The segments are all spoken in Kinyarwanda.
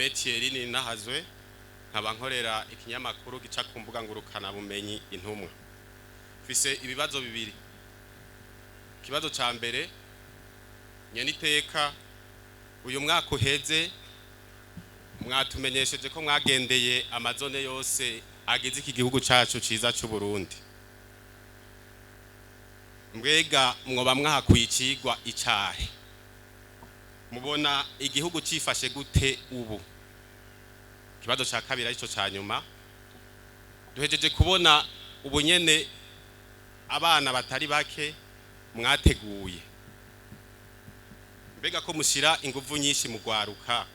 Emetieri ni nahazwe nkaba nkorera ikinyamakuru gica ku mbuga ngurukana bumenyi intumwa. Mfise ibibazo bibiri. Kibazo ca mbere nyeniteka uyu mwaka uheze mwatumenyesheje ko mwagendeye amazone yose agize iki gihugu cacu ciza c'u Burundi. Mbwega mwoba mwahakwicigwa icahe? Mubona igihugu cifashe gute ubu? Kibazo ca kabiri arico ca nyuma. Duhejeje kubona ubunyene abana batari bake mwateguye. Mbega ko mushira inguvu nyinshi mu gwaruka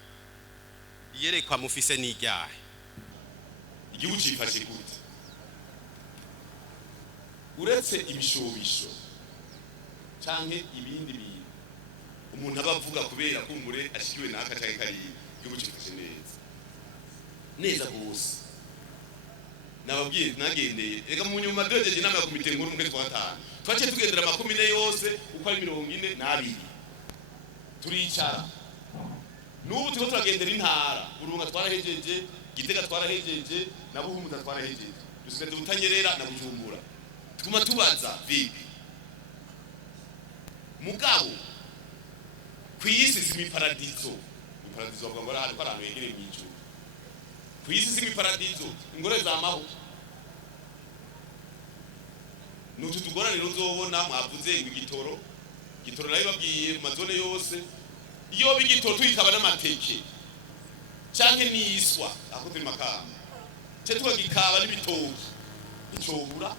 yerekwa mufise n'iryahe? Igihugu cifashe gute? Uretse ibishobisho canke ibindi bintu umuntu abavuga kubera kumure ashikiwe naka canke kari igihugu cifashe neza gose. Nababwiye nagendeye ega mu nyuma dojeje inama ya komite nkuru mu kwezi kwa gatanu twace tugendera amakomine yose uko ari 42 turicara n'ubu tuko turagendera intara Burunga twarahejeje, Gitega twarahejeje, na Buhumuza twarahejeje, dusigaje Butanyerera na Bujumbura. Tuguma tubaza vipi mugabo kwisi simiparadizo bavuga ngo ari ahantu yegereye mw'ijuru. Kwisi simiparadizo ingore zamaho nutu tugorane ruzobona mwavuze igitoro nayo babwiye mu mazone yose iyo bigitoro twikaba n'amateke canke n'iswa aho turi Makamba cyo twagikaba n'ibitoki icobura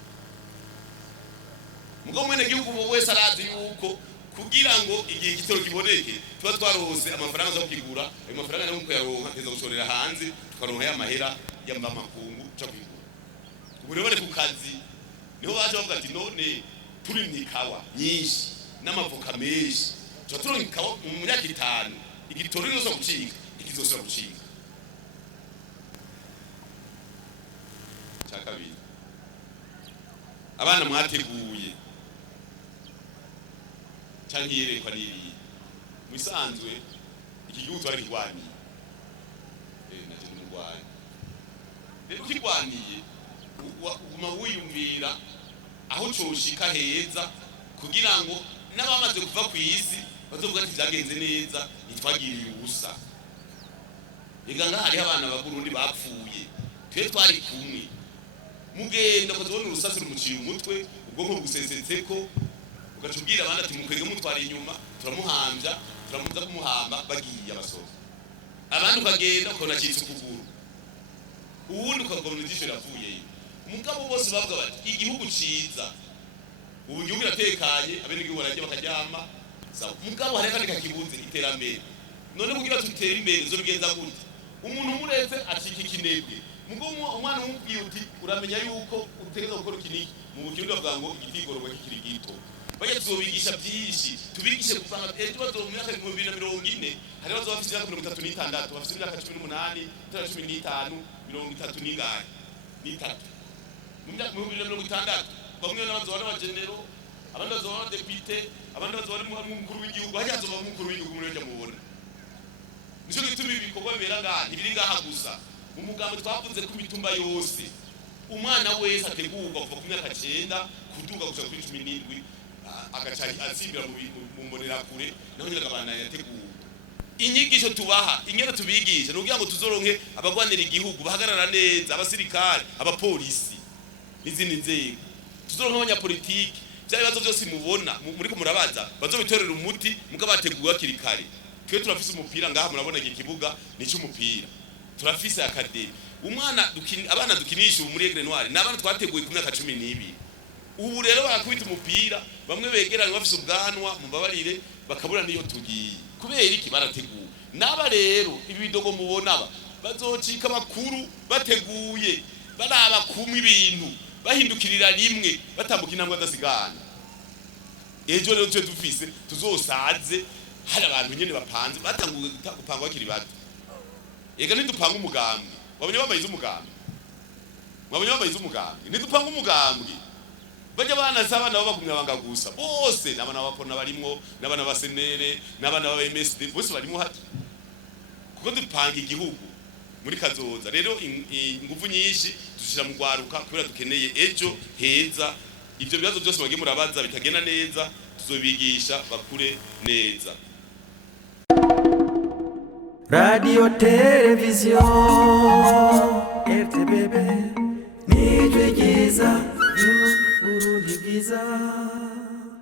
mugo mwene gihugu wese arazi yuko kugira ngo igihe igitoro kiboneke tuba twarose amafaranga zo kugura ayo mafaranga nayo kuyaronka keza gushorera hanze tukaronka ya mahera yamba makungu cyo kwigura. Ubu rero bari ku kazi niho baje bavuga ati none turi ntikawa nyinshi n'amavoka menshi cyo turi ntikawa mu myaka 5 igitoro nizo gucika ikizosora gucika. Cyakabiri abana mwateguye canke yerekwa n'ibi musanzwe iki gihugu twari kirwaniye naje n'urwaye rero kirwaniye uguma wiyumvira aho coshika heza kugira ngo n'abamaze kuva ku isi bazovuga ati byagenze neza nitwagiriye ubusa. Ega ngahari abana ba Burundi bapfuye twe twari kumwe mugenda kuzobona urusasi rumuciye umutwe ubwonko bugusesetseko ugacubwira abana ati mukwege mutwara inyuma turamuhambya turamuza kumuhamba bagiye abasoza abandi ukagenda ukona cyitse ukuguru ubundi ukagomba ijisho ravuyeyo. Umugabo bose bavuga bati igihugu ciza ubu gihugu iratekanye abenegihugu barajye bakaryama sawa. Mugabo hari kandi kakibuze iterambere none kugira tutere imbere zo bigenza gute? Umuntu muretse acika ikinebwe mugo umwana umubwiye uti uramenya yuko utegeza gukora kiniki mu bukirundi bavuga ngo igitigorwa kikiri gito. Bajya tuzobigisha byinshi tubigishe kuvanga ejo bazo mu myaka 2040 hari bazo bafite imyaka 36 bafite imyaka 18 15 30 n'ingahe n'itatu mu myaka 2060 bamwe n'abazo bari abagenero abandi bazo bari depite abandi bazo bari mu mukuru w'igihugu hajya zo mu mukuru w'igihugu muri ryo mubona. Nico gituma ibikorwa bibera ngaha ntibiri ngaha gusa mu mugambo twavuze ku mitumba yose umwana wese ategurwa kuva ku myaka 9 kuduga gusa kuri 17 agacari azibira mu mbonera kure naho nyiraga abana yateguwe. Inyigisho tubaha ingene tubigisha nugira ngo tuzoronke abagwanira igihugu bahagarara neza abasirikare abapolisi n'izindi nzego tuzoronka abanyapolitiki bya bibazo byose mubona muri ko murabaza bazobitorera umuti muga bateguwe kirikare. Twe turafise umupira ngaha murabona iki kibuga nico umupira turafise akademi umwana abana dukinisha muri Aigle Noir n'abana twateguye ku myaka 12. Ubu rero barakubita umupira bamwe begeranye bafise ubwanwa mubabarire bakabura niyo tugiye kubera iki barateguye. Naba rero ibidogo mubona bazocika makuru bateguye baraba kumwe ibintu bahindukirira rimwe batambuka intambwe adasigana. Ejo rero twe dufise tuzosaze hari abantu nyene bapanze batanguye gupangwa kiri bato. Ega nidupanga umugambi babonye babayize umugambi nidupanga umugambi bajya bana saba nabo bagumya banga gusa bose nabana bapona barimo nabana basenere nabana ba MSD bose barimo hati kuko dupanga igihugu muri kazoza. Rero ingufu nyinshi dushira mu gwaruka kubera dukeneye ejo heza. Ivyo bibazo byose bagiye murabaza bitagenda neza tuzobigisha bakure neza. Radio Television RTBB Nijwe Giza Burundi Giza